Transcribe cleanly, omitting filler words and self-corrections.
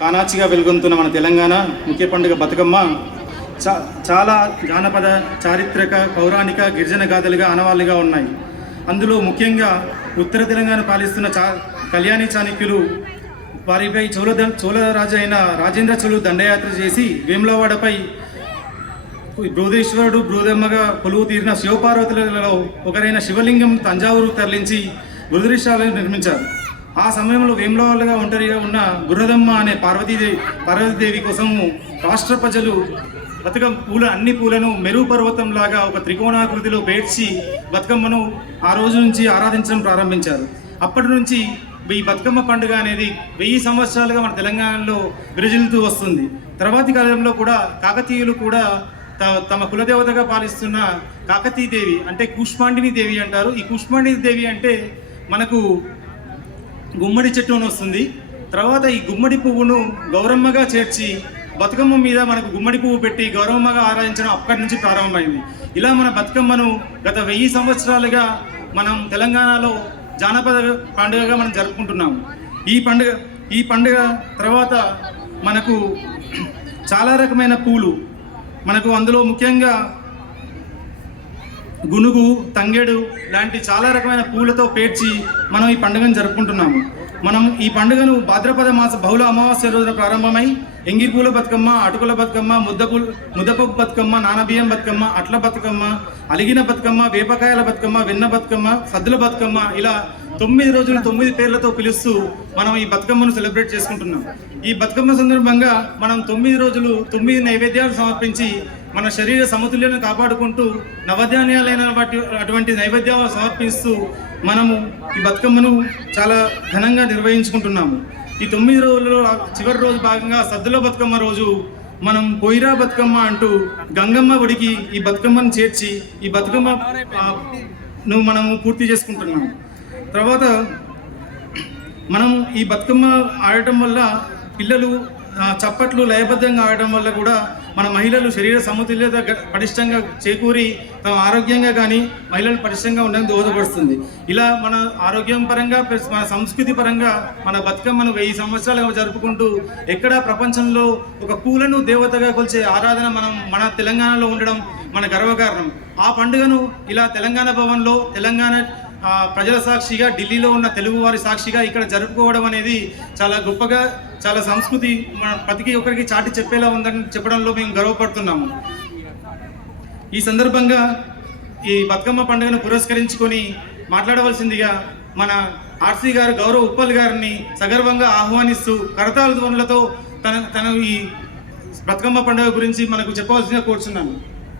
కానాచిగా వెలుగొందుతున్న మన తెలంగాణ ముఖ్య పండుగ బతుకమ్మ చాలా జానపద, చారిత్రక, పౌరాణిక, గిరిజన గాథలుగా ఆనవాళ్ళుగా ఉన్నాయి. అందులో ముఖ్యంగా ఉత్తర తెలంగాణ పాలిస్తున్న కళ్యాణి చాణక్యులు వారిపై చోళరాజు అయిన రాజేంద్ర చోళుడు దండయాత్ర చేసి వేములవాడపై బృహదేశ్వరుడు, బృహదమ్మగా కొలువు తీరిన శివపార్వతులలో ఒకరైన శివలింగం తంజావూరు తరలించి బృహదీశ్వరాలను నిర్మించారు. ఆ సమయంలో వేములవాడగా ఒంటరిగా ఉన్న బృహదమ్మ అనే పార్వతీదేవి కోసము రాష్ట్ర ప్రజలు అన్ని పూలను మెరుగు పర్వతంలాగా ఒక త్రికోణాకృతిలో పేర్చి బతుకమ్మను ఆ రోజు నుంచి ఆరాధించడం ప్రారంభించారు. అప్పటి నుంచి ఈ బతుకమ్మ పండుగ అనేది 1000 సంవత్సరాలుగా మన తెలంగాణలో విరజిల్లుతూ వస్తుంది. తర్వాతి కాలంలో కూడా కాకతీయులు కూడా తమ కులదేవతగా పాలిస్తున్న కాకతీదేవి అంటే కూష్మాండిని దేవి అంటారు. ఈ కూష్మాండిని దేవి అంటే మనకు గుమ్మడి చెట్టు అని వస్తుంది. తర్వాత ఈ గుమ్మడి పువ్వును గౌరమ్మగా చేర్చి బతుకమ్మ మీద మనకు గుమ్మడి పువ్వు పెట్టి గౌరవమ్మగా ఆరాధించడం అక్కడి నుంచి ప్రారంభమైంది. ఇలా మన బతుకమ్మను గత 1000 సంవత్సరాలుగా మనం తెలంగాణలో జానపద పండుగగా మనం జరుపుకుంటున్నాము. ఈ పండుగ తర్వాత మనకు చాలా రకమైన పూలు, మనకు అందులో ముఖ్యంగా గునుగు, తంగేడు లాంటి చాలా రకమైన పూలతో పేర్చి మనం ఈ పండుగను జరుపుకుంటున్నాము. మనం ఈ పండుగను భాద్రపద మాస బహుళ అమావాస్య రోజున ప్రారంభమై ఎంగిరిపూల బతుకమ్మ, అటుకుల బతుకమ్మ, ముద్దపప్పు బతుకమ్మ, నానబియ్యం బతుకమ్మ, అట్ల బతుకమ్మ, అలిగిన బతుకమ్మ, వేపకాయల బతుకమ్మ, వెన్న బతుకమ్మ, సద్దుల బతుకమ్మ, ఇలా 9 రోజులు 9 పేర్లతో పిలుస్తూ మనం ఈ బతుకమ్మను సెలబ్రేట్ చేసుకుంటున్నాం. ఈ బతుకమ్మ సందర్భంగా మనం 9 రోజులు 9 నైవేద్యాలు సమర్పించి మన శరీర సమతుల్యను కాపాడుకుంటూ నవధాన్యాలైన అటువంటి నైవేద్యాలు సమర్పిస్తూ మనము ఈ బతుకమ్మను చాలా ఘనంగా నిర్వహించుకుంటున్నాము. ఈ 9 రోజుల్లో చివరి రోజు భాగంగా సద్దుల బతుకమ్మ రోజు మనం కొయిరా బతుకమ్మ అంటూ గంగమ్మ ఒడికి ఈ బతుకమ్మను చేర్చి ఈ బతుకమ్మను మనము పూర్తి చేసుకుంటున్నాము. తర్వాత మనం ఈ బతుకమ్మ ఆడటం వల్ల పిల్లలు చప్పట్లు లయబద్ధంగా ఆడటం వల్ల కూడా మన మహిళలు శరీర సమతుల్యత పటిష్టంగా చేకూరి తమ ఆరోగ్యంగా కానీ మహిళలు పటిష్టంగా ఉండడానికి దోహదపడుతుంది. ఇలా మన ఆరోగ్యం పరంగా మన సంస్కృతి పరంగా మన బతుకమ్మను 1000 సంవత్సరాలుగా జరుపుకుంటూ ఎక్కడా ప్రపంచంలో ఒక పూలను దేవతగా కొలిచే ఆరాధన మన తెలంగాణలో ఉండడం మన గర్వకారణం. ఆ పండుగను ఇలా తెలంగాణ భవన్లో తెలంగాణ ప్రజల సాక్షిగా, ఢిల్లీలో ఉన్న తెలుగు వారి సాక్షిగా ఇక్కడ జరుపుకోవడం అనేది చాలా గొప్పగా, చాలా సంస్కృతి మన ప్రతి ఒక్కరికి చాటి చెప్పేలా ఉందని చెప్పడంలో మేము గర్వపడుతున్నాము. ఈ సందర్భంగా ఈ బతుకమ్మ పండుగను పురస్కరించుకొని మాట్లాడవలసిందిగా మన ఆర్సీ గారు గౌరవ్ ఉప్పల్ గారిని సగర్వంగా ఆహ్వానిస్తూ కరతాళ ధ్వనులతో తన ఈ బతుకమ్మ పండుగ గురించి మనకు చెప్పవలసిందిగా కోరుచున్నాను.